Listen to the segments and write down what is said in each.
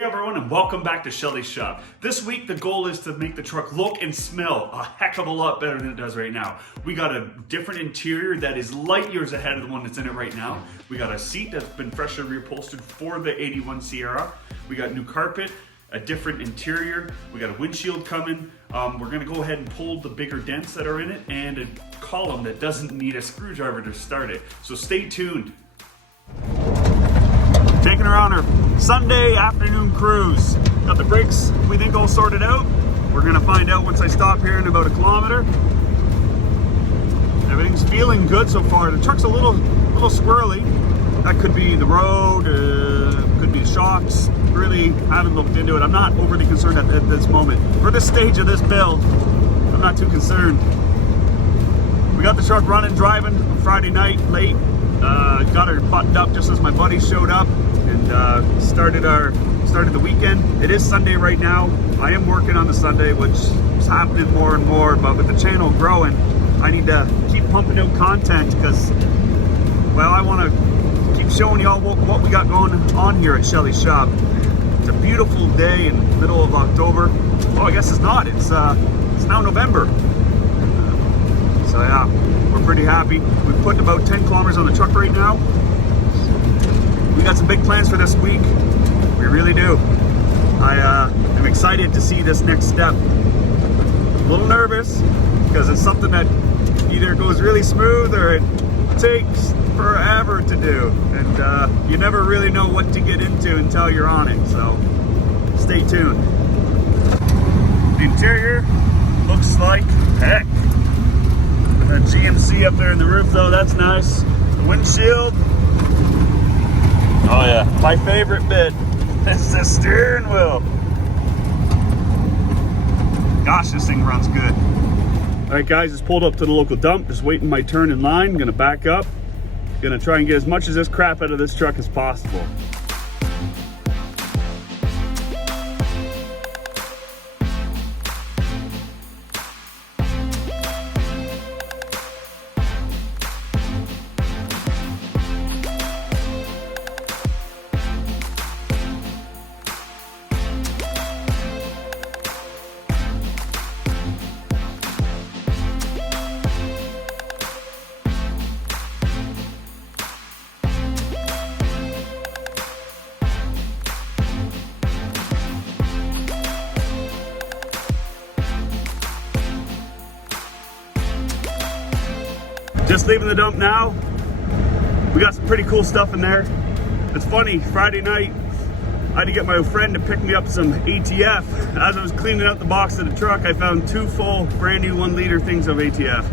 Hey everyone, and welcome back to Schelly's shop. This week the goal is to make the truck look and smell a heck of a lot better than it does right now. We got a different interior that is light years ahead of the one that's in it right now. We got a seat that's been freshly reupholstered for the 81 Sierra. We got new carpet, a different interior. We got a windshield coming. We're gonna go ahead and pull the bigger dents that are in it and a column that doesn't need a screwdriver to start it. So stay tuned. Taking her on our Sunday afternoon cruise. Got the brakes, we think, all sorted out. We're gonna find out once I stop here in about a kilometer. Everything's feeling good so far. The truck's a little squirrely. That could be the road, could be the shocks. Really haven't looked into it. I'm not overly concerned at this moment. For this stage of this build, I'm not too concerned. We got the truck running, driving Friday night late. Got her buttoned up just as my buddy showed up and started the weekend. It is Sunday right now. I am working on the Sunday, which is happening more and more, but with the channel growing, I need to keep pumping out content because, well, I want to keep showing y'all what we got going on here at Schelly's shop. It's a beautiful day in the middle of October. Oh, I guess it's not. It's now November. So yeah, we're pretty happy. We've put about 10 kilometers on the truck right now. We got some big plans for this week. We really do. I am excited to see this next step. A little nervous because it's something that either goes really smooth or it takes forever to do. And you never really know what to get into until you're on it. So stay tuned. The interior looks like heck. The GMC up there in the roof though, that's nice. The windshield. Oh yeah, my favorite bit is the steering wheel. Gosh, this thing runs good. All right guys, just pulled up to the local dump, just waiting my turn in line. Gonna back up. Gonna try and get as much of this crap out of this truck as possible. Just leaving the dump now. We got some pretty cool stuff in there. It's funny, Friday night, I had to get my friend to pick me up some ATF. As I was cleaning out the box of the truck, I found 2 full, brand new 1 liter things of ATF.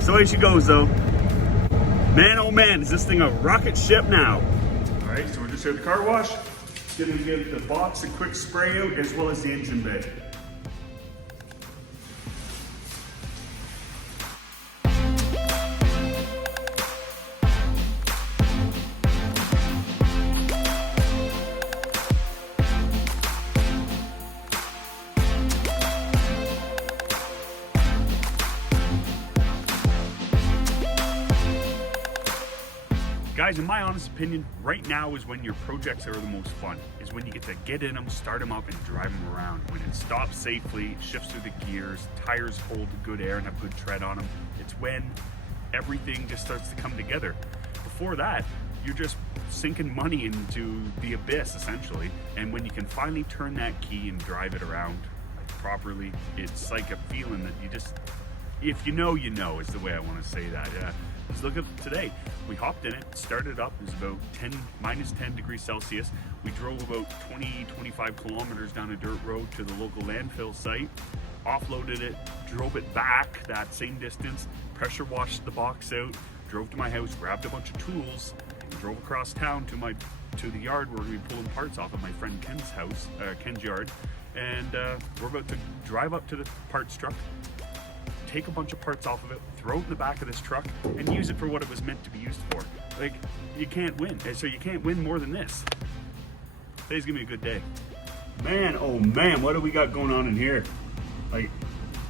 So away she goes though. Man, oh man, is this thing a rocket ship now. All right, so we're just here at the car wash. Gonna give the box a quick spray out as well as the engine bay. Guys, in my honest opinion, right now is when your projects are the most fun, is when you get to get in them, start them up, and drive them around. When it stops safely, shifts through the gears, tires hold good air and have good tread on them. It's when everything just starts to come together. Before that, you're just sinking money into the abyss, essentially. And when you can finally turn that key and drive it around properly, it's like a feeling that you just, if you know, is the way I want to say that. Let's look at today. We hopped in it, started up. It was about minus 10 degrees Celsius. We drove about 25 kilometers down a dirt road to the local landfill site, offloaded it, drove it back that same distance, pressure washed the box out, drove to my house, grabbed a bunch of tools, and drove across town to the yard where we were pulling parts off of my friend Ken's house, Ken's yard. And we're about to drive up to the parts truck, take a bunch of parts off of it, throw it in the back of this truck, and use it for what it was meant to be used for. Like, you can't win. So you can't win more than this. Today's gonna be a good day. Man, oh man, what do we got going on in here? Like,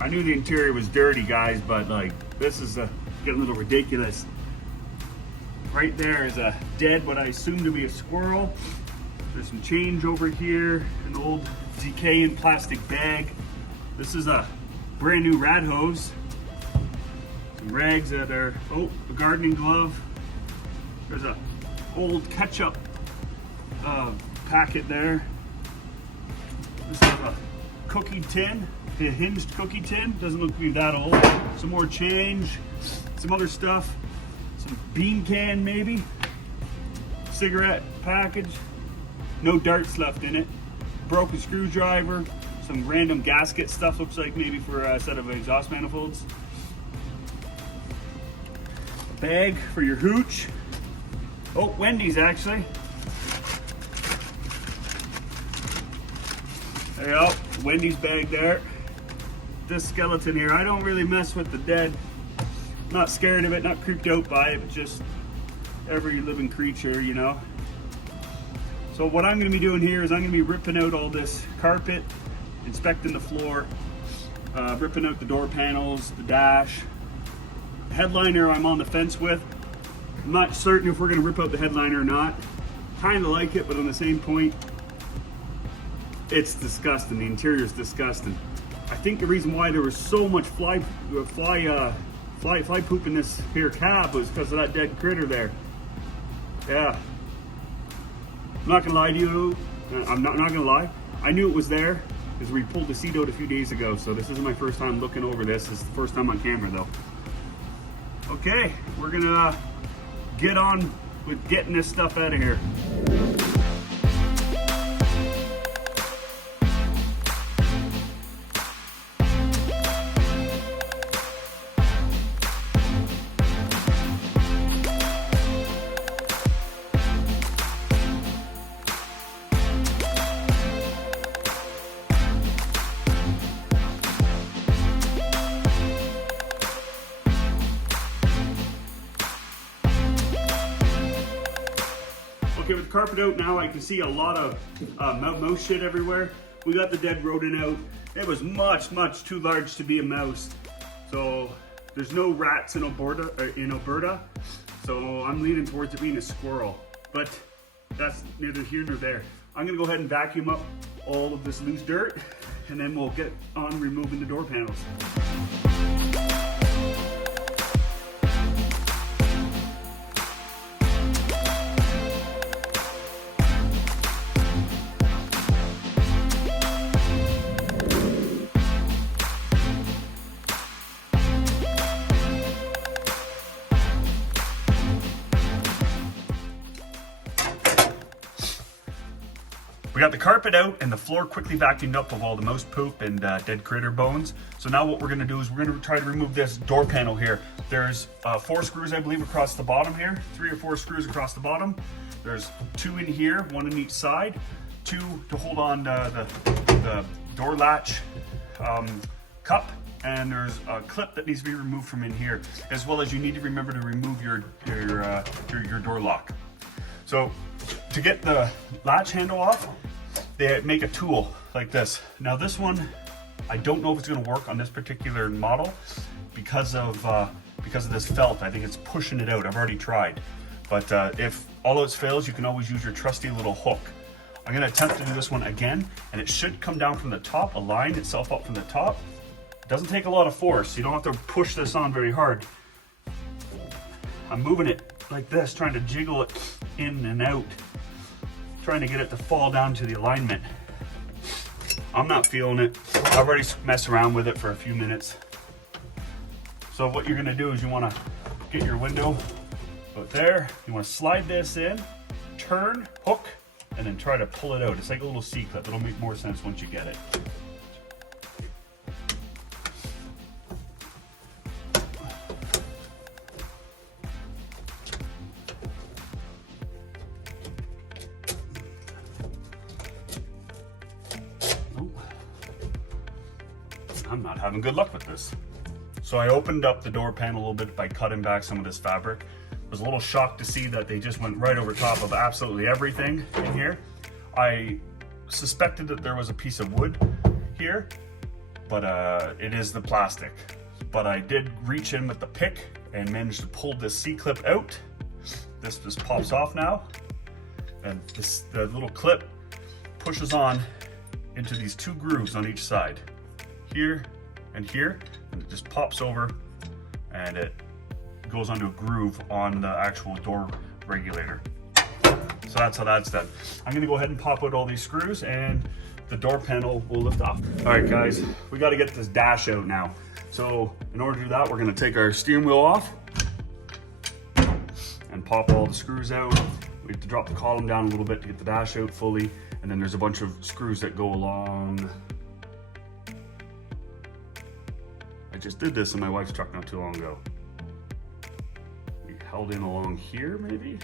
I knew the interior was dirty, guys, but like, this is getting a little ridiculous. Right there is a dead, what I assume to be a squirrel. There's some change over here, an old decaying plastic bag. This is a brand new rat hose. Some rags that are, oh, a gardening glove. There's a old ketchup packet there. This is a cookie tin, a hinged cookie tin. Doesn't look to be that old. Some more change, some other stuff. Some bean can maybe. Cigarette package. No darts left in it. Broken screwdriver. Some random gasket stuff, looks like maybe for a set of exhaust manifolds. Bag for your hooch. Oh, Wendy's actually. There you go, Wendy's bag there. This skeleton here, I don't really mess with the dead. Not scared of it, not creeped out by it, but just every living creature, you know. So what I'm gonna be doing here is I'm gonna be ripping out all this carpet, inspecting the floor, ripping out the door panels, the dash. The headliner I'm on the fence with. I'm not certain if we're gonna rip out the headliner or not. Kinda like it, but on the same point, it's disgusting. The interior is disgusting. I think the reason why there was so much fly poop in this here cab was because of that dead critter there. Yeah. I'm not gonna lie to you. I'm not gonna lie. I knew it was there because we pulled the seat out a few days ago. So this isn't my first time looking over this. This is the first time on camera though. Okay, we're gonna get on with getting this stuff out of here. Okay, with the carpet out now, I can see a lot of mouse shit everywhere. We got the dead rodent out. It was much too large to be a mouse. So there's no rats in Alberta. So I'm leaning towards it being a squirrel. But that's neither here nor there. I'm gonna go ahead and vacuum up all of this loose dirt, and then we'll get on removing the door panels. We got the carpet out and the floor quickly vacuumed up of all the mouse poop and dead critter bones. So now what we're gonna do is we're gonna try to remove this door panel here. There's 4 screws, I believe, across the bottom here. 3 or 4 screws across the bottom. There's 2 in here, 1 on each side. 2 to hold on the door latch cup. And there's a clip that needs to be removed from in here, as well as you need to remember to remove your door lock. So to get the latch handle off, they make a tool like this. Now this one, I don't know if it's gonna work on this particular model because of this felt. I think it's pushing it out. I've already tried. But if all else fails, you can always use your trusty little hook. I'm gonna attempt to do this one again, and it should come down from the top, align itself up from the top. It doesn't take a lot of force. You don't have to push this on very hard. I'm moving it like this, trying to jiggle it in and out, trying to get it to fall down to the alignment. I'm not feeling it. I've already messed around with it for a few minutes. So what you're gonna do is you wanna get your window out there. You wanna slide this in, turn, hook, and then try to pull it out. It's like a little C-clip. It'll make more sense once you get it. I'm not having good luck with this. So I opened up the door panel a little bit by cutting back some of this fabric. I was a little shocked to see that they just went right over top of absolutely everything in here. I suspected that there was a piece of wood here, but it is the plastic. But I did reach in with the pick and managed to pull this C-clip out. This just pops off now. And the little clip pushes on into these 2 grooves on each side, here and here, and it just pops over and it goes onto a groove on the actual door regulator. So that's how that's done. I'm gonna go ahead and pop out all these screws and the door panel will lift off. All right guys, we gotta get this dash out now. So in order to do that, we're gonna take our steering wheel off and pop all the screws out. We have to drop the column down a little bit to get the dash out fully. And then there's a bunch of screws that go along. I just did this in my wife's truck not too long ago. We held in along here maybe?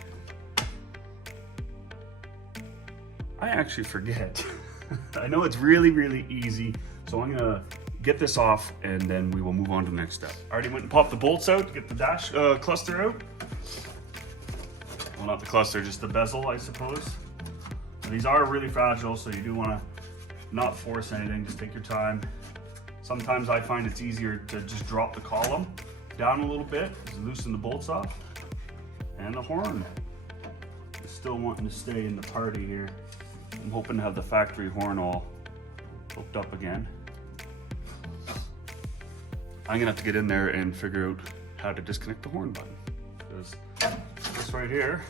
I actually forget. I know it's really, really easy. So I'm gonna get this off and then we will move on to the next step. I already went and popped the bolts out to get the dash cluster out. Well, not the cluster, just the bezel, I suppose. And these are really fragile, so you do wanna not force anything, just take your time. Sometimes I find it's easier to just drop the column down a little bit, just loosen the bolts off. And the horn. It's still wanting to stay in the party here. I'm hoping to have the factory horn all hooked up again. I'm gonna have to get in there and figure out how to disconnect the horn button. Because this right here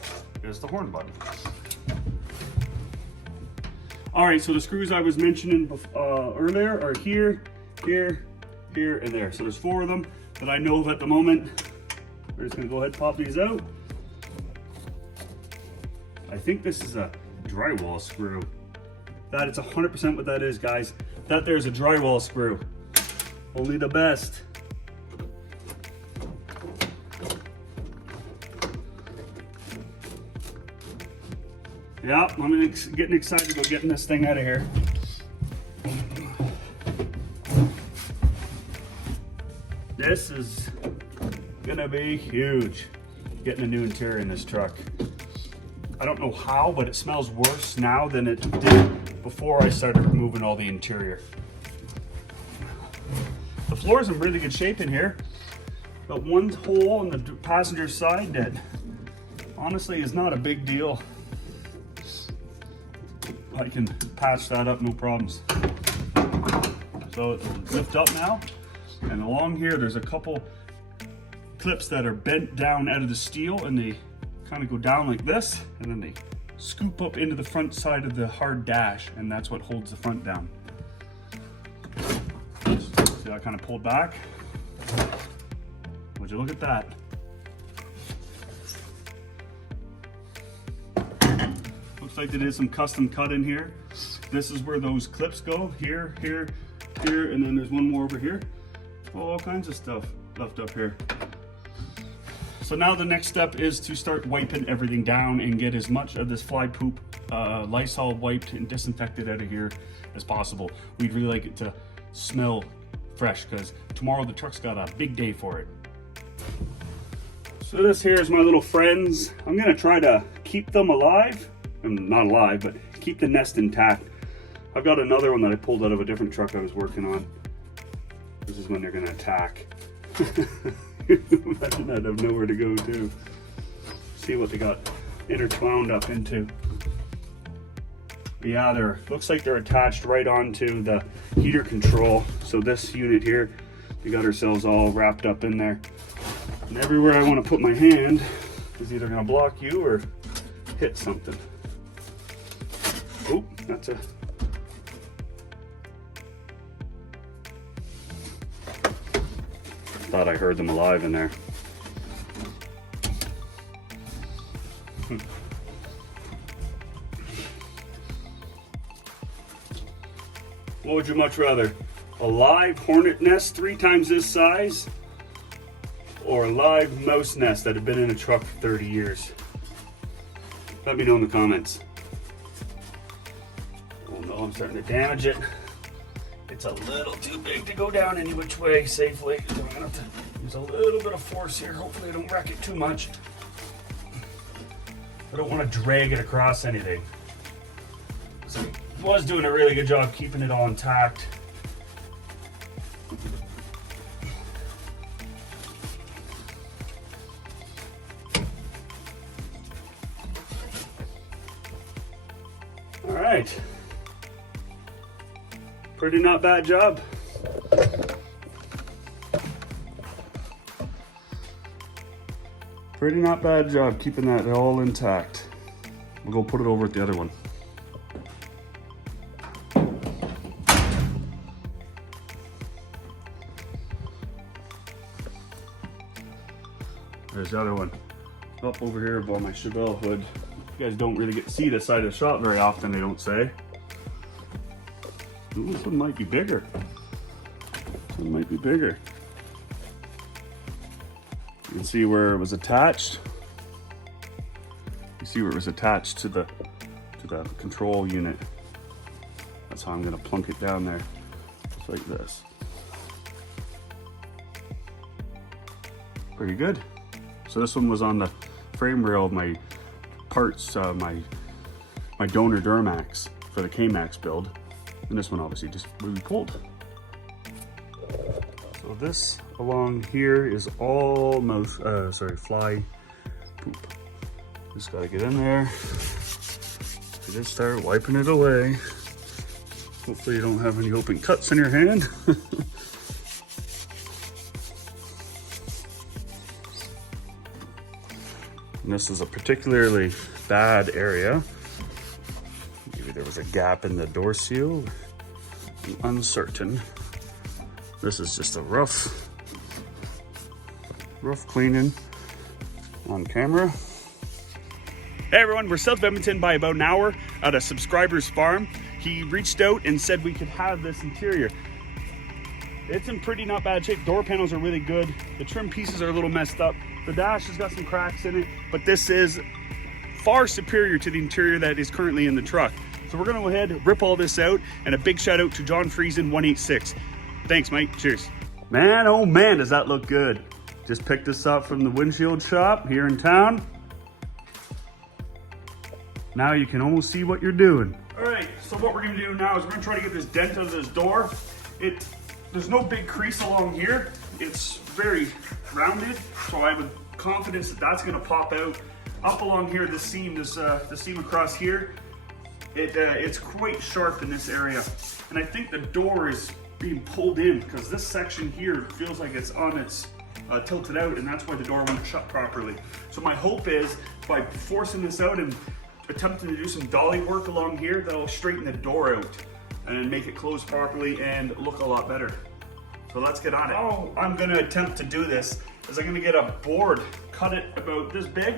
is the horn button. All right, so the screws I was mentioning earlier are here, here, here, and there. So there's 4 of them that I know of at the moment. We're just gonna go ahead and pop these out. I think this is a drywall screw. That is 100% what that is, guys. That there's a drywall screw. Only the best. Yeah, I'm getting excited about getting this thing out of here. This is gonna be huge, getting a new interior in this truck. I don't know how, but it smells worse now than it did before I started removing all the interior. The floor's in really good shape in here. Got one hole on the passenger side that honestly is not a big deal. I can patch that up, no problems. So it'll lift up now. And along here, there's a couple clips that are bent down out of the steel and they kind of go down like this. And then they scoop up into the front side of the hard dash. And that's what holds the front down. See, I kind of pulled back. Would you look at that? Looks like they did some custom cut in here. This is where those clips go, here, here, here, and then there's one more over here. All kinds of stuff left up here. So now the next step is to start wiping everything down and get as much of this fly poop Lysol wiped and disinfected out of here as possible. We'd really like it to smell fresh because tomorrow the truck's got a big day for it. So this here is my little friends. I'm gonna try to keep them alive. Not alive, but keep the nest intact. I've got another one that I pulled out of a different truck I was working on. This is when they're gonna attack. Imagine I'd have nowhere to go to. See what they got intertwined up into. Yeah, looks like they're attached right onto the heater control. So this unit here, we got ourselves all wrapped up in there. And everywhere I want to put my hand is either gonna block you or hit something. Oh, that's a... Thought I heard them alive in there. What would you much rather? A live hornet nest 3 times this size? Or a live mouse nest that had been in a truck for 30 years? Let me know in the comments. Oh no, I'm starting to damage it. It's a little too big to go down any which way safely. So I'm gonna have to use a little bit of force here. Hopefully I don't wreck it too much. I don't want to drag it across anything. So I was doing a really good job keeping it all intact. right. Pretty not bad job. Pretty not bad job keeping that all intact. We'll go put it over at the other one. There's the other one. Up over here above my Chevelle hood. You guys don't really get to see this side of the shop very often, they don't say. Ooh, this one might be bigger. This one might be bigger. You can see where it was attached. You see where it was attached to the control unit. That's how I'm gonna plunk it down there, just like this. Pretty good. So this one was on the frame rail of my parts, my donor Duramax for the K-Max build. And this one obviously just really pulled. So this along here is almost, fly poop. Just gotta get in there. Just start wiping it away. Hopefully you don't have any open cuts in your hand. And this is a particularly bad area. Maybe there was a gap in the door seal. I'm uncertain. This is just a rough cleaning on camera. Hey everyone, we're south of Edmonton by about an hour at a subscriber's farm. He reached out and said we could have this interior. It's in pretty not bad shape. Door panels are really good. The trim pieces are a little messed up. The dash has got some cracks in it, but this is far superior to the interior that is currently in the truck. So we're gonna go ahead, rip all this out, and a big shout out to John Friesen 186. Thanks, Mike. Cheers. Man, oh man, does that look good. Just picked this up from the windshield shop here in town. Now you can almost see what you're doing. All right, so what we're gonna do now is we're gonna try to get this dent out of this door. There's no big crease along here. It's very rounded, so I have confidence that that's gonna pop out. Up along here, the seam, the seam across here, it's quite sharp in this area. And I think the door is being pulled in because this section here feels like it's on its tilted out, and that's why the door won't shut properly. So my hope is by forcing this out and attempting to do some dolly work along here, that'll straighten the door out and make it close properly and look a lot better. So let's get on it. How I'm gonna attempt to do this is I'm gonna get a board, cut it about this big,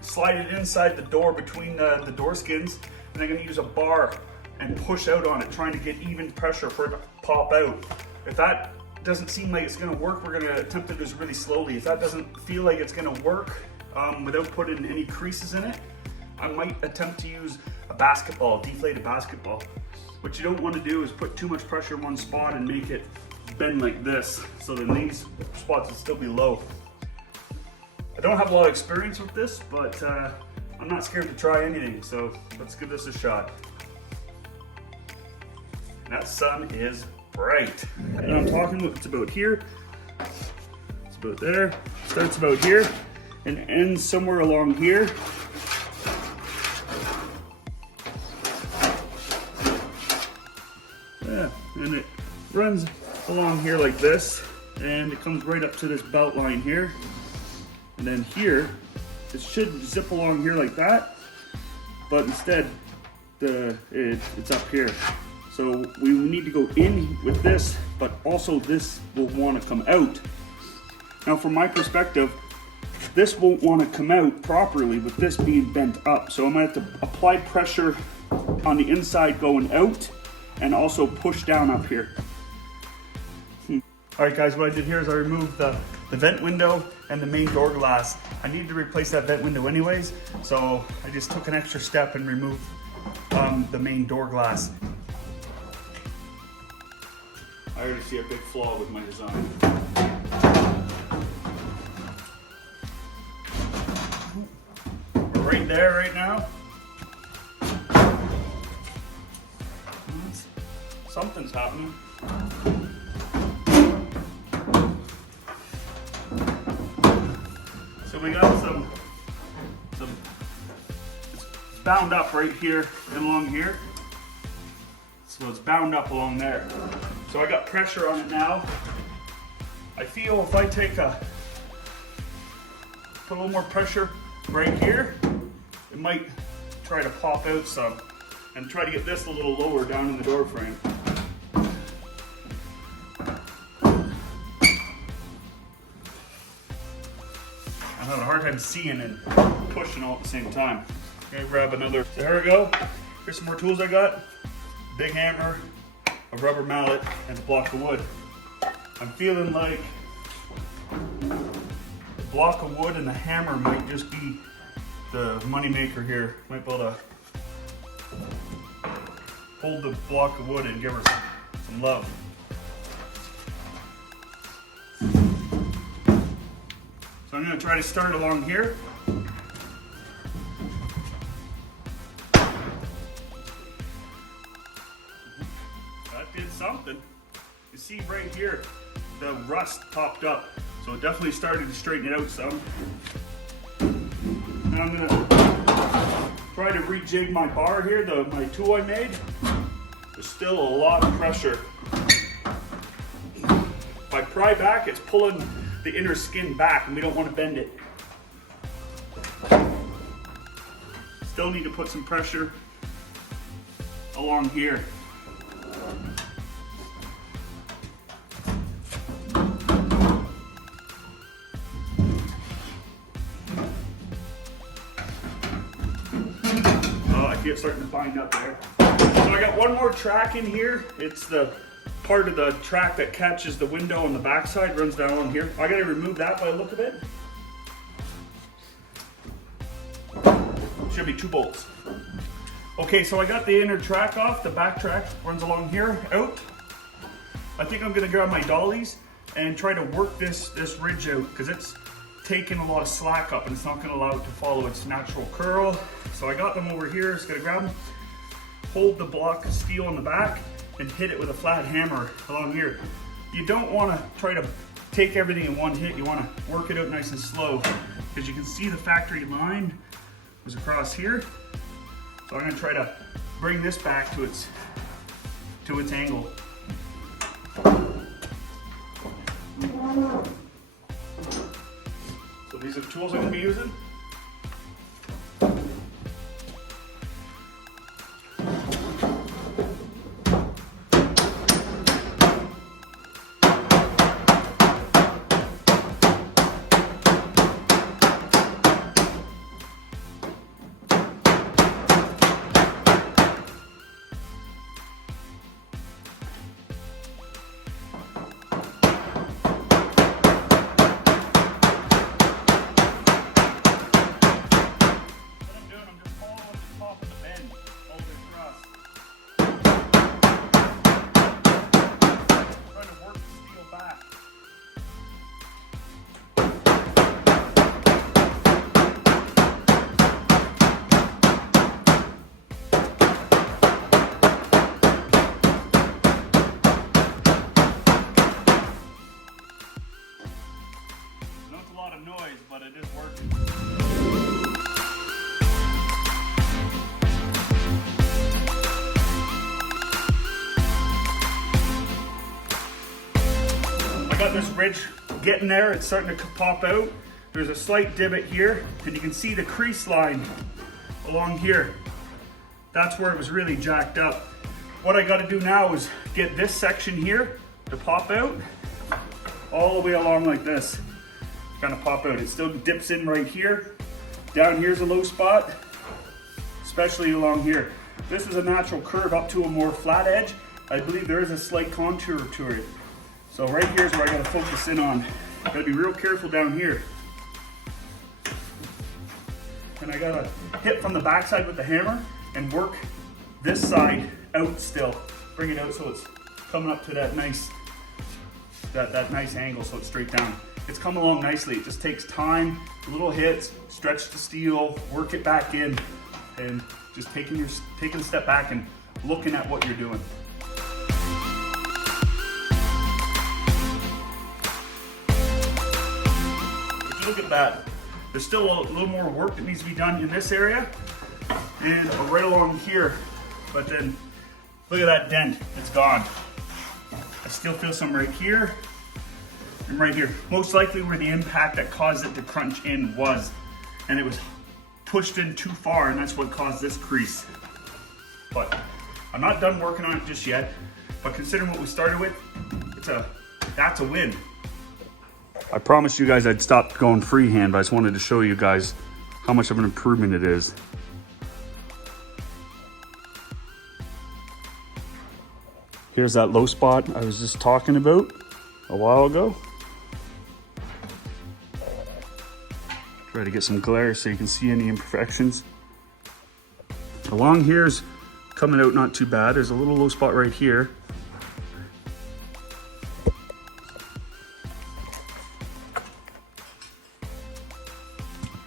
slide it inside the door between the door skins, and I'm gonna use a bar and push out on it, trying to get even pressure for it to pop out. If that doesn't seem like it's gonna work, we're gonna attempt to do this really slowly. If that doesn't feel like it's gonna work without putting any creases in it, I might attempt to use a basketball, deflated basketball. What you don't want to do is put too much pressure in one spot and make it bend like this, so then these spots will still be low. I don't have a lot of experience with this, but I'm not scared to try anything, so let's give this a shot. And that sun is bright. And I'm talking, it's about here, it's about there, starts about here, and ends somewhere along here. Yeah, and it runs along here like this, and it comes right up to this belt line here. And then here, it should zip along here like that, but instead, it's up here. So we need to go in with this, but also this will want to come out. Now from my perspective, this won't want to come out properly with this being bent up. So I'm gonna have to apply pressure on the inside going out, and also push down up here. All right guys, what I did here is I removed the vent window and the main door glass. I needed to replace that vent window anyways, so I just took an extra step and removed the main door glass. I already see a big flaw with my design. We're right there right now. Something's happening. So we got some bound up right here and along here. So it's bound up along there. So I got pressure on it now. I feel if I put a little more pressure right here, it might try to pop out some, and try to get this a little lower down in the door frame. I'm having a hard time seeing and pushing all at the same time. Okay, grab another. So here we go. Here's some more tools I got. Big hammer, a rubber mallet, and a block of wood. I'm feeling like the block of wood and the hammer might just be the money maker here. Might be able to hold the block of wood and give her some love. So I'm going to try to start along here. That did something. You see right here, the rust popped up. So it definitely started to straighten it out some. Now I'm going to try to rejig my bar here, my tool I made. There's still a lot of pressure. If I pry back, it's pulling the inner skin back, and we don't want to bend it. Still need to put some pressure along here. Oh, I feel it starting to bind up there. So I got one more track in here. It's the part of the track that catches the window on the backside, runs down on here. I gotta remove that by the look of it. Should be 2 bolts. Okay, so I got the inner track off. The back track runs along here, out. I think I'm gonna grab my dollies and try to work this ridge out, because it's taking a lot of slack up and it's not gonna allow it to follow its natural curl. So I got them over here. Just gonna grab them, hold the block of steel on the back, and hit it with a flat hammer along here. You don't want to try to take everything in one hit. You want to work it out nice and slow, because you can see the factory line was across here. So I'm going to try to bring this back to its angle. So these are the tools I'm going to be using. But it is working. I got this ridge getting there. It's starting to pop out. There's a slight divot here, and you can see the crease line along here. That's where it was really jacked up. What I got to do now is get this section here to pop out all the way along like this. Kind of pop out. It still dips in right here. Down here's a low spot, especially along here. This is a natural curve up to a more flat edge. I believe there is a slight contour to it. So right here is where I gotta focus in on. Gotta be real careful down here. And I gotta hit from the backside with the hammer and work this side out still. Bring it out so it's coming up to that nice, that nice angle, so it's straight down. It's come along nicely. It just takes time, little hits, stretch the steel, work it back in, and just taking a step back and looking at what you're doing. If you look at that, there's still a little more work that needs to be done in this area. and right along here. But then look at that dent, it's gone. I still feel some right here and right here. Most likely where the impact that caused it to crunch in was, and it was pushed in too far, and that's what caused this crease. But I'm not done working on it just yet, but considering what we started with, that's a win. I promised you guys I'd stop going freehand, but I just wanted to show you guys how much of an improvement it is. Here's that low spot I was just talking about a while ago. Try to get some glare so you can see any imperfections. Along here's coming out not too bad. There's a little low spot right here.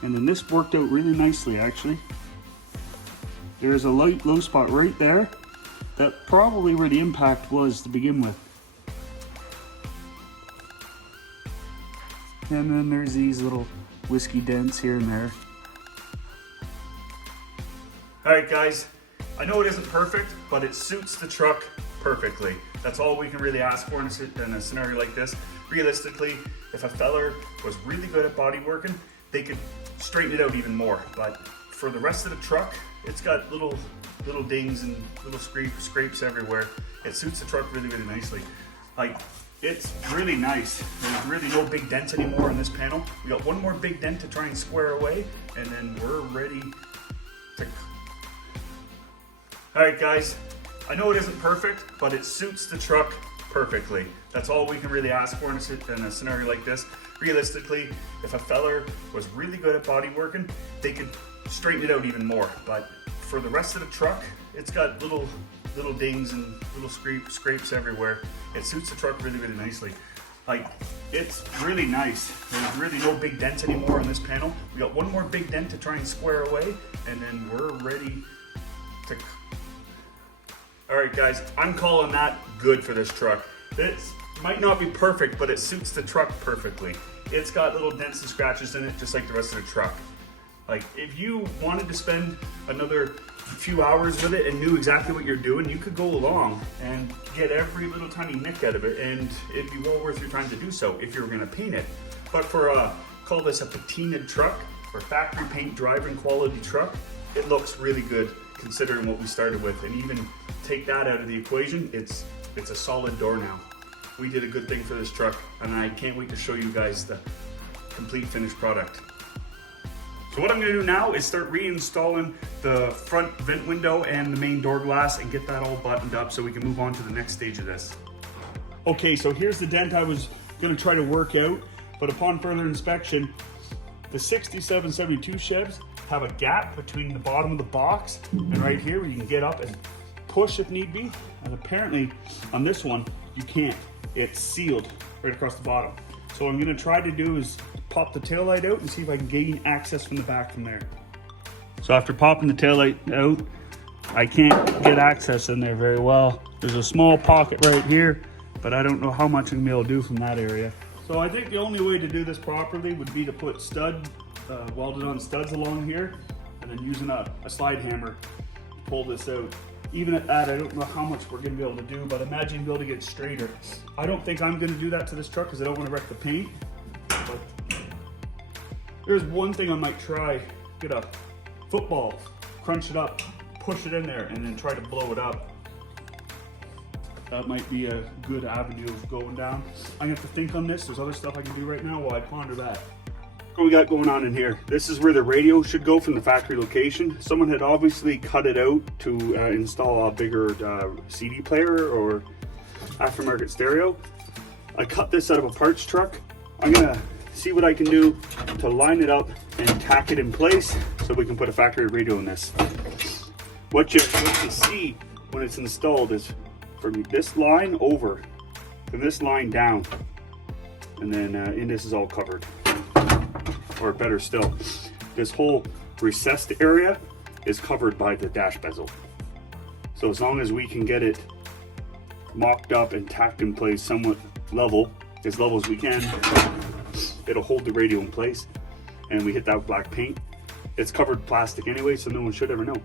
And then this worked out really nicely actually. There's a light low spot right there. That's probably where the impact was to begin with. And then there's these little whiskey dents here and there. All right guys, I know it isn't perfect, but it suits the truck perfectly. That's all we can really ask for in a scenario like this. Realistically, if a feller was really good at body working, they could straighten it out even more. But for the rest of the truck, it's got little dings and little scrapes everywhere. It suits the truck really, really nicely. Like, it's really nice. There's really no big dents anymore on this panel. We got one more big dent to try and square away, and then we're ready to... All right, guys. I know it isn't perfect, but it suits the truck perfectly. That's all we can really ask for in a scenario like this. Realistically, if a feller was really good at body working, they could straighten it out even more. But for the rest of the truck, it's got little dings and little scrapes everywhere. It suits the truck really, really nicely. Like, it's really nice. There's really no big dents anymore on this panel. We got one more big dent to try and square away, and then we're ready to... All right, guys, I'm calling that good for this truck. This might not be perfect, but it suits the truck perfectly. It's got little dents and scratches in it, just like the rest of the truck. Like, if you wanted to spend another few hours with it and knew exactly what you're doing, you could go along and get every little tiny nick out of it, and it'd be well worth your time to do so if you were gonna paint it. But for call this a patinaed truck or factory paint driving quality truck, it looks really good considering what we started with. And even take that out of the equation, it's a solid door now. We did a good thing for this truck, and I can't wait to show you guys the complete finished product. So what I'm gonna do now is start reinstalling the front vent window and the main door glass and get that all buttoned up so we can move on to the next stage of this. Okay, so here's the dent I was gonna try to work out, but upon further inspection, the 6772 Chevs have a gap between the bottom of the box and right here where you can get up and push if need be. And apparently on this one, you can't. It's sealed right across the bottom. So what I'm gonna try to do is pop the taillight out and see if I can gain access from the back from there. So after popping the taillight out, I can't get access in there very well. There's a small pocket right here, but I don't know how much I'm gonna be able to do from that area. So I think the only way to do this properly would be to put welded on studs along here, and then using a slide hammer to pull this out. Even at that, I don't know how much we're gonna be able to do, but imagine being able to get straighter. I don't think I'm gonna do that to this truck because I don't want to wreck the paint. But there's one thing I might try: get a football, crunch it up, push it in there, and then try to blow it up. That might be a good avenue of going down. I'm gonna have to think on this. There's other stuff I can do right now while I ponder that. What we got going on in here? This is where the radio should go from the factory location. Someone had obviously cut it out to install a bigger CD player or aftermarket stereo. I cut this out of a parts truck. I'm gonna see what I can do to line it up and tack it in place so we can put a factory radio in this. What you see when it's installed is from this line over, from this line down, and then and this is all covered. Or better still, this whole recessed area is covered by the dash bezel. So as long as we can get it mocked up and tacked in place somewhat level, as level as we can, it'll hold the radio in place. And we hit that black paint. It's covered plastic anyway, so no one should ever know.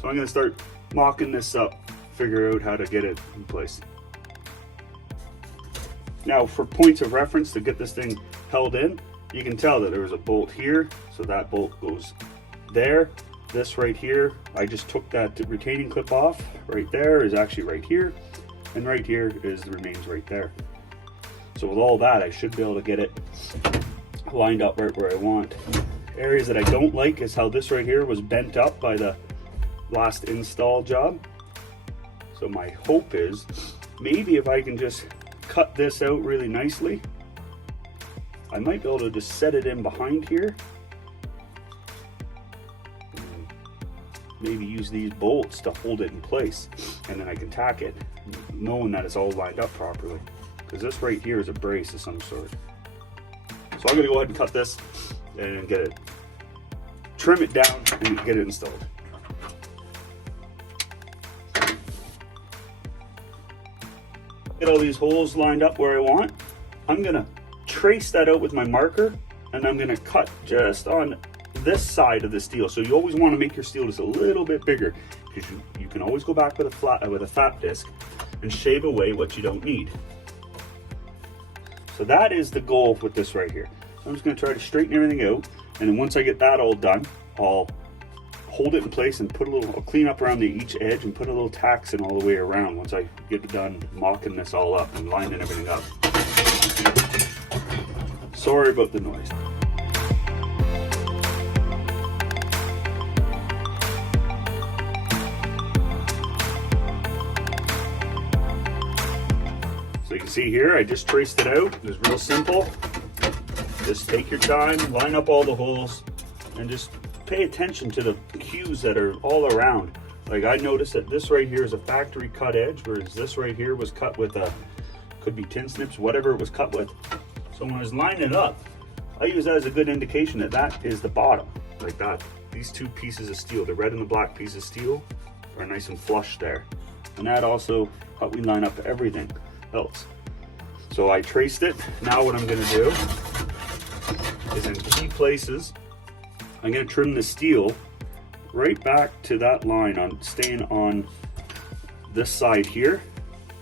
So I'm gonna start mocking this up, figure out how to get it in place. Now for points of reference to get this thing held in, you can tell that there was a bolt here, so that bolt goes there. This right here, I just took that retaining clip off. Right there is actually right here, and right here remains right there. So with all that, I should be able to get it lined up right where I want. Areas that I don't like is how this right here was bent up by the last install job. So my hope is maybe if I can just cut this out really nicely, I might be able to just set it in behind here. Maybe use these bolts to hold it in place, and then I can tack it, knowing that it's all lined up properly. Because this right here is a brace of some sort. So I'm gonna go ahead and cut this and get it, trim it down and get it installed. Get all these holes lined up where I want. I'm gonna trace that out with my marker, and I'm gonna cut just on this side of the steel. So you always want to make your steel just a little bit bigger, because you can always go back with a flat disc and shave away what you don't need. So that is the goal with this right here. I'm just going to try to straighten everything out, and then once I get that all done, I'll hold it in place and I'll clean up around each edge and put a little tacks in all the way around once I get it done mocking this all up and lining everything up. Sorry about the noise. So you can see here, I just traced it out. It was real simple. Just take your time, line up all the holes, and just pay attention to the cues that are all around. Like I noticed that this right here is a factory cut edge, whereas this right here was cut with could be tin snips, whatever it was cut with. So when I was lining it up, I use that as a good indication that that is the bottom, like that. These two pieces of steel, the red and the black piece of steel, are nice and flush there. And that also helped me line up everything else. So I traced it. Now what I'm gonna do is in key places, I'm gonna trim the steel right back to that line, on staying on this side here,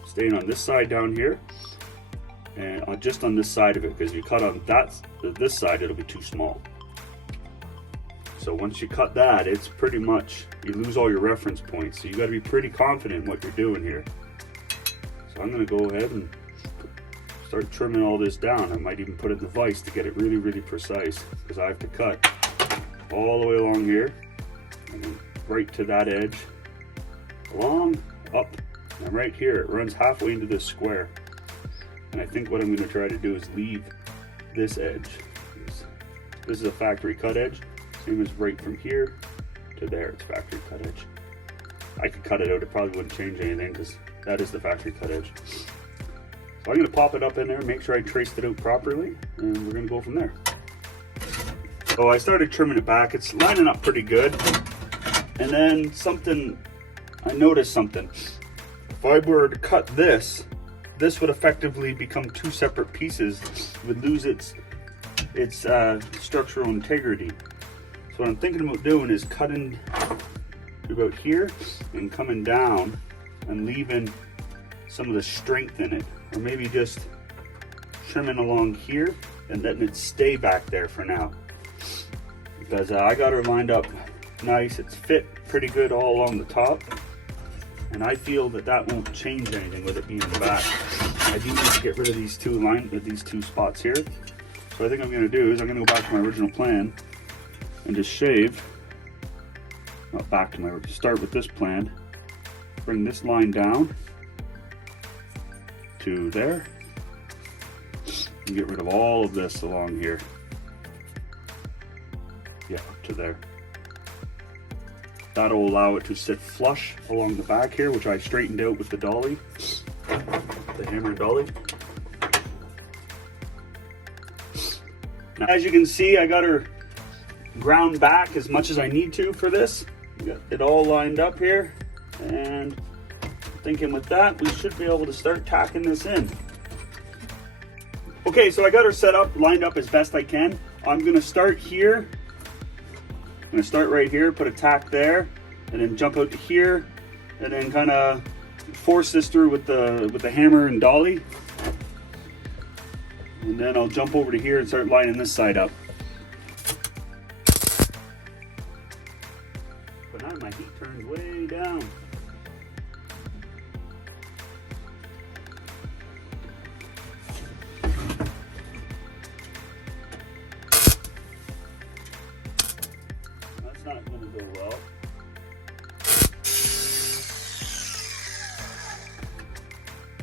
staying on this side down here, and just on this side of it, because if you cut on this side, it'll be too small. So once you cut that, it's pretty much, you lose all your reference points. So you gotta be pretty confident in what you're doing here. So I'm gonna go ahead and start trimming all this down. I might even put a device to get it really, really precise, because I have to cut all the way along here, and then right to that edge, along, up, and right here, it runs halfway into this square. And I think what I'm gonna try to do is leave this edge. This is a factory cut edge, same as right from here to there, it's factory cut edge. I could cut it out, it probably wouldn't change anything, because that is the factory cut edge. So I'm gonna pop it up in there, make sure I traced it out properly, and we're gonna go from there. So I started trimming it back, it's lining up pretty good. And then I noticed something. If I were to cut this would effectively become two separate pieces. It would lose its structural integrity. So what I'm thinking about doing is cutting about here and coming down and leaving some of the strength in it, or maybe just trimming along here and letting it stay back there for now, because I got her lined up nice. It's fit pretty good all along the top, and I feel that won't change anything with it being in the back. I do need to get rid of these two spots here. So I think I'm going to do is I'm going to go back to my original plan and just shave, not back to my, start with this plan, bring this line down to there, and get rid of all of this along here. Yeah, up to there. That'll allow it to sit flush along the back here, which I straightened out with the dolly, the hammer dolly. Now, as you can see, I got her ground back as much as I need to for this. Got it all lined up here, and thinking with that, we should be able to start tacking this in. Okay, so I got her set up, lined up as best I can. I'm gonna start here. I'm gonna start right here, put a tack there, and then jump out to here, and then kind of force this through with the hammer and dolly. And then I'll jump over to here and start lining this side up. But now my heat turns way down. That's not going to go well.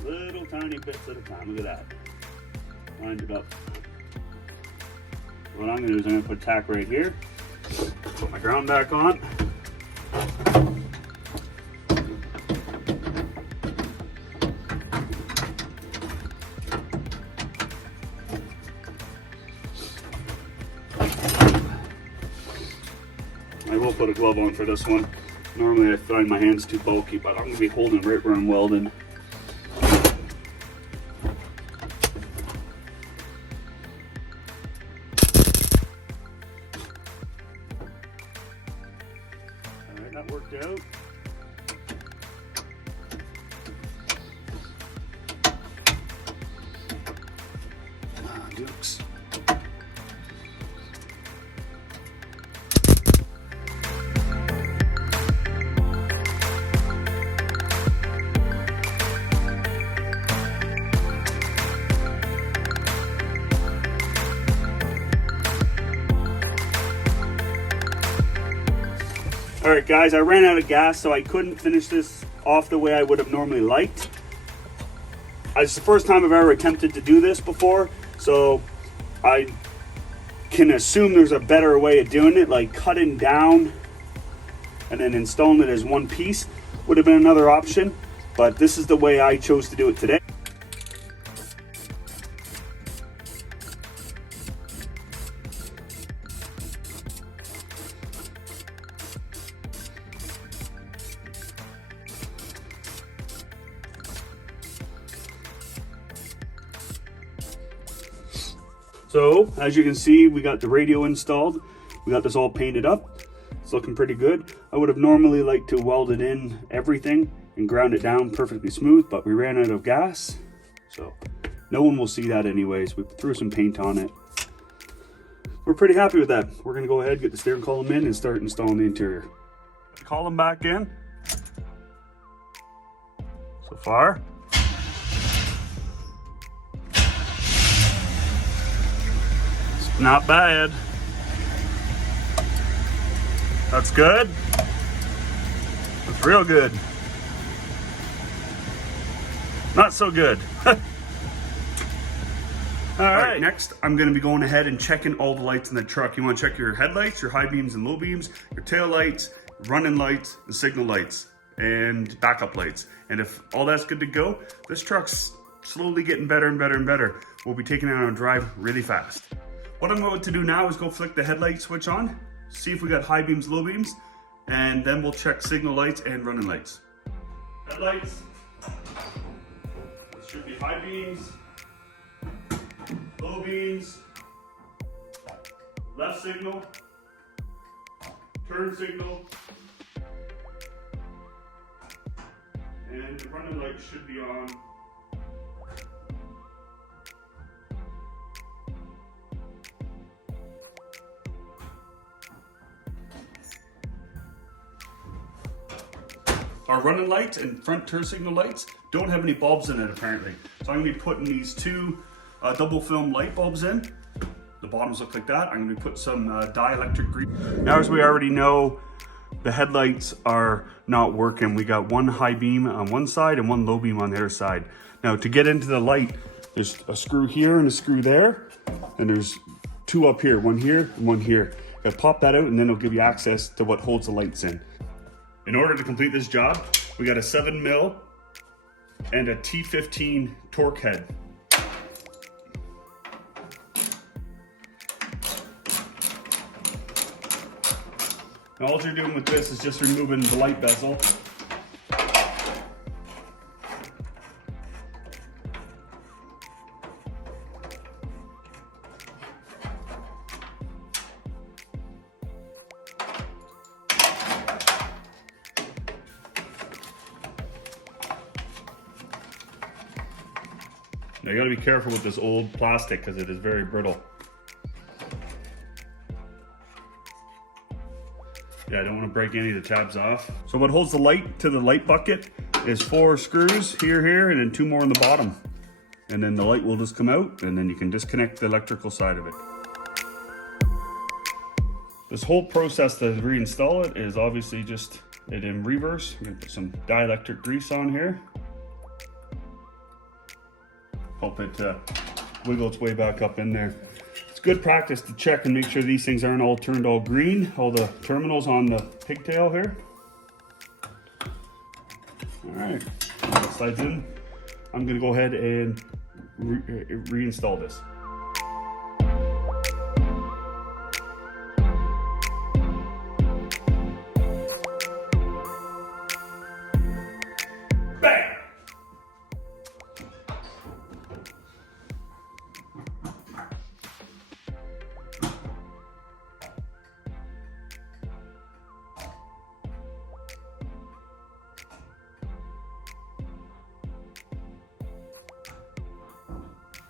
Little tiny bits at a time. Look at that. Lined it up. What I'm going to do is I'm going to put tack right here. Put my ground back on. I will put a glove on for this one. Normally I find my hands too bulky, but I'm going to be holding right where I'm welding. Alright, that worked out. Dukes. Alright guys, I ran out of gas, so I couldn't finish this off the way I would have normally liked. It's the first time I've ever attempted to do this before, so I can assume there's a better way of doing it, like cutting down and then installing it as one piece would have been another option, but this is the way I chose to do it today. So, as you can see, we got the radio installed. We got this all painted up. It's looking pretty good. I would have normally liked to weld it in everything and ground it down perfectly smooth, but we ran out of gas. So, no one will see that anyways. We threw some paint on it. We're pretty happy with that. We're gonna go ahead, get the steering column in and start installing the interior. Column back in. So far. Not bad. That's good. That's real good. Not so good. All right, next I'm gonna be going ahead and checking all the lights in the truck. You wanna check your headlights, your high beams and low beams, your tail lights, running lights, the signal lights, and backup lights. And if all that's good to go, this truck's slowly getting better and better and better. We'll be taking it on a drive really fast. What I'm going to do now is go flick the headlight switch on, see if we got high beams, low beams, and then we'll check signal lights and running lights. Headlights, it should be high beams, low beams, left signal, turn signal, and the running light should be on. Our running lights and front turn signal lights don't have any bulbs in it apparently. So I'm gonna be putting these two double film light bulbs in. The bottoms look like that. I'm gonna put some dielectric green. Now, as we already know, the headlights are not working. We got one high beam on one side and one low beam on the other side. Now, to get into the light, there's a screw here and a screw there, and there's two up here, one here and one here. Gotta pop that out and then it'll give you access to what holds the lights in. In order to complete this job, we got a 7mm and a T15 torque head. Now all you're doing with this is just removing the light bezel. Now you gotta be careful with this old plastic because it is very brittle. Yeah, I don't want to break any of the tabs off. So what holds the light to the light bucket is 4 screws here, and then 2 more on the bottom. And then the light will just come out, and then you can disconnect the electrical side of it. This whole process to reinstall it is obviously just it in reverse. I'm gonna put some dielectric grease on here. Hope it wiggle its way back up in there. It's good practice to check and make sure these things aren't all turned all green, all the terminals on the pigtail here. All right, that slides in. I'm gonna go ahead and reinstall this.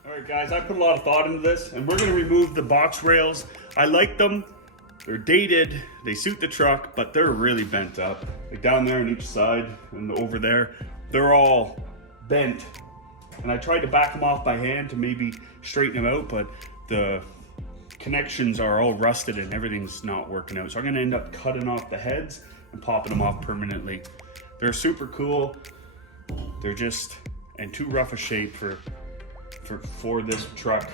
All right, guys, I put a lot of thought into this, and we're gonna remove the box rails. I like them. They're dated, they suit the truck, but they're really bent up. Like down there on each side and over there, they're all bent. And I tried to back them off by hand to maybe straighten them out, but the connections are all rusted and everything's not working out. So I'm gonna end up cutting off the heads and popping them off permanently. They're super cool. They're just in too rough a shape for this truck.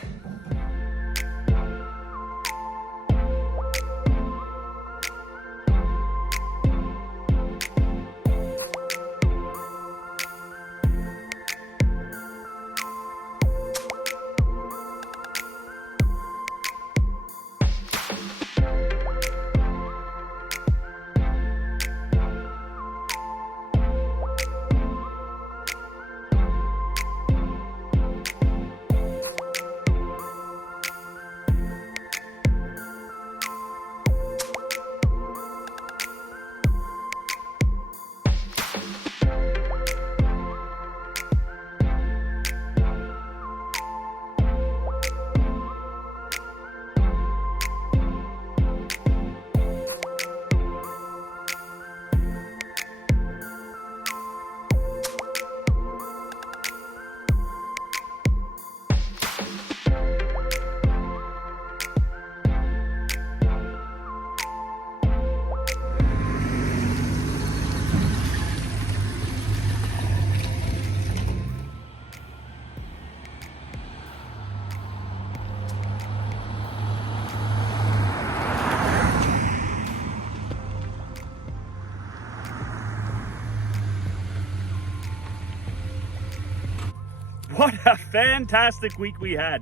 What a fantastic week we had.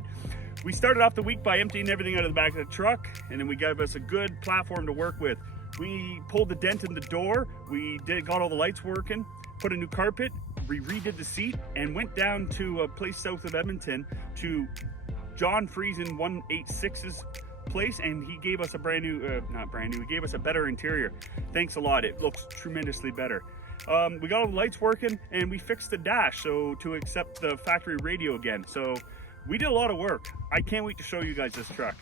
We started off the week by emptying everything out of the back of the truck, and then we got us a good platform to work with. We pulled the dent in the door, got all the lights working, put a new carpet, we redid the seat, and went down to a place south of Edmonton to John Friesen 186's place, and he gave us a brand new, not brand new, he gave us a better interior. Thanks a lot, it looks tremendously better. We got all the lights working, and we fixed the dash so to accept the factory radio again. So we did a lot of work. I can't wait to show you guys this truck.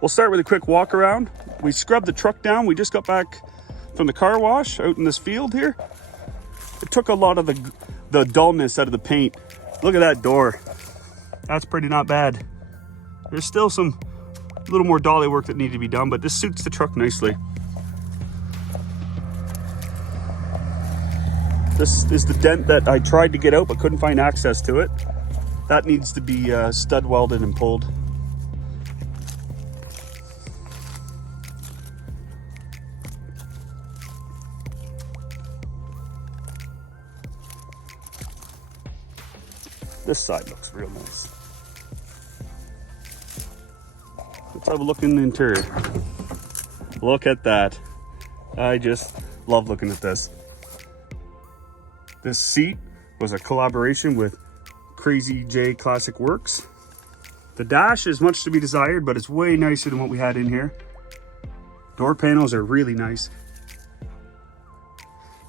We'll start with a quick walk around. We scrubbed the truck down. We just got back from the car wash out in this field here. It took a lot of the dullness out of the paint. Look at that door. That's pretty not bad. There's still some little more dolly work that needed to be done, but this suits the truck nicely. This is the dent that I tried to get out but couldn't find access to it. That needs to be stud welded and pulled. This side looks real nice. Let's have a look in the interior. Look at that. I just love looking at this. This seat was a collaboration with Krazy J Classic Works. The dash is much to be desired, but it's way nicer than what we had in here. Door panels are really nice.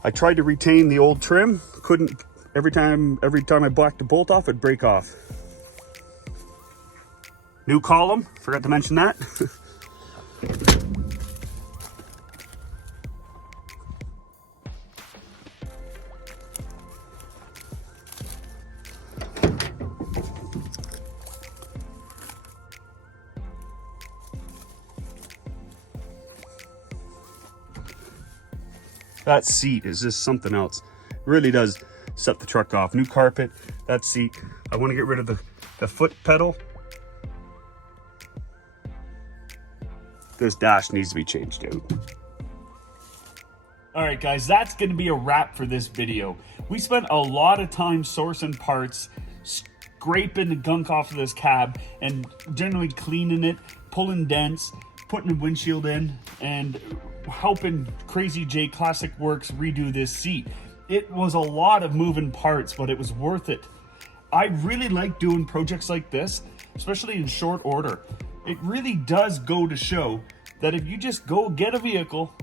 I tried to retain the old trim, couldn't Every time I blacked the bolt off, it'd break off. New column, forgot to mention that. That seat is just something else. It really does set the truck off. New carpet, that seat. I want to get rid of the foot pedal. This dash needs to be changed out. All right, guys, that's going to be a wrap for this video. We spent a lot of time sourcing parts, scraping the gunk off of this cab, and generally cleaning it, pulling dents, putting a windshield in, and helping Krazy J Classic Works redo this seat. It was a lot of moving parts, but it was worth it. I really like doing projects like this, especially in short order. It really does go to show that if you just go get a vehicle,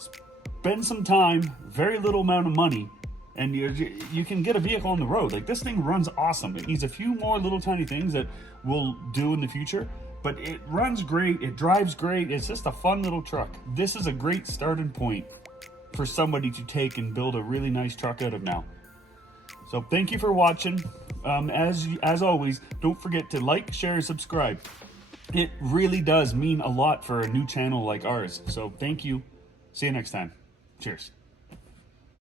spend some time, very little amount of money, and you can get a vehicle on the road. Like, this thing runs awesome. It needs a few more little tiny things that we'll do in the future, but it runs great, it drives great, it's just a fun little truck. This is a great starting point for somebody to take and build a really nice truck out of now. So thank you for watching. As always, don't forget to like, share, and subscribe. It really does mean a lot for a new channel like ours. So thank you. See you next time. Cheers.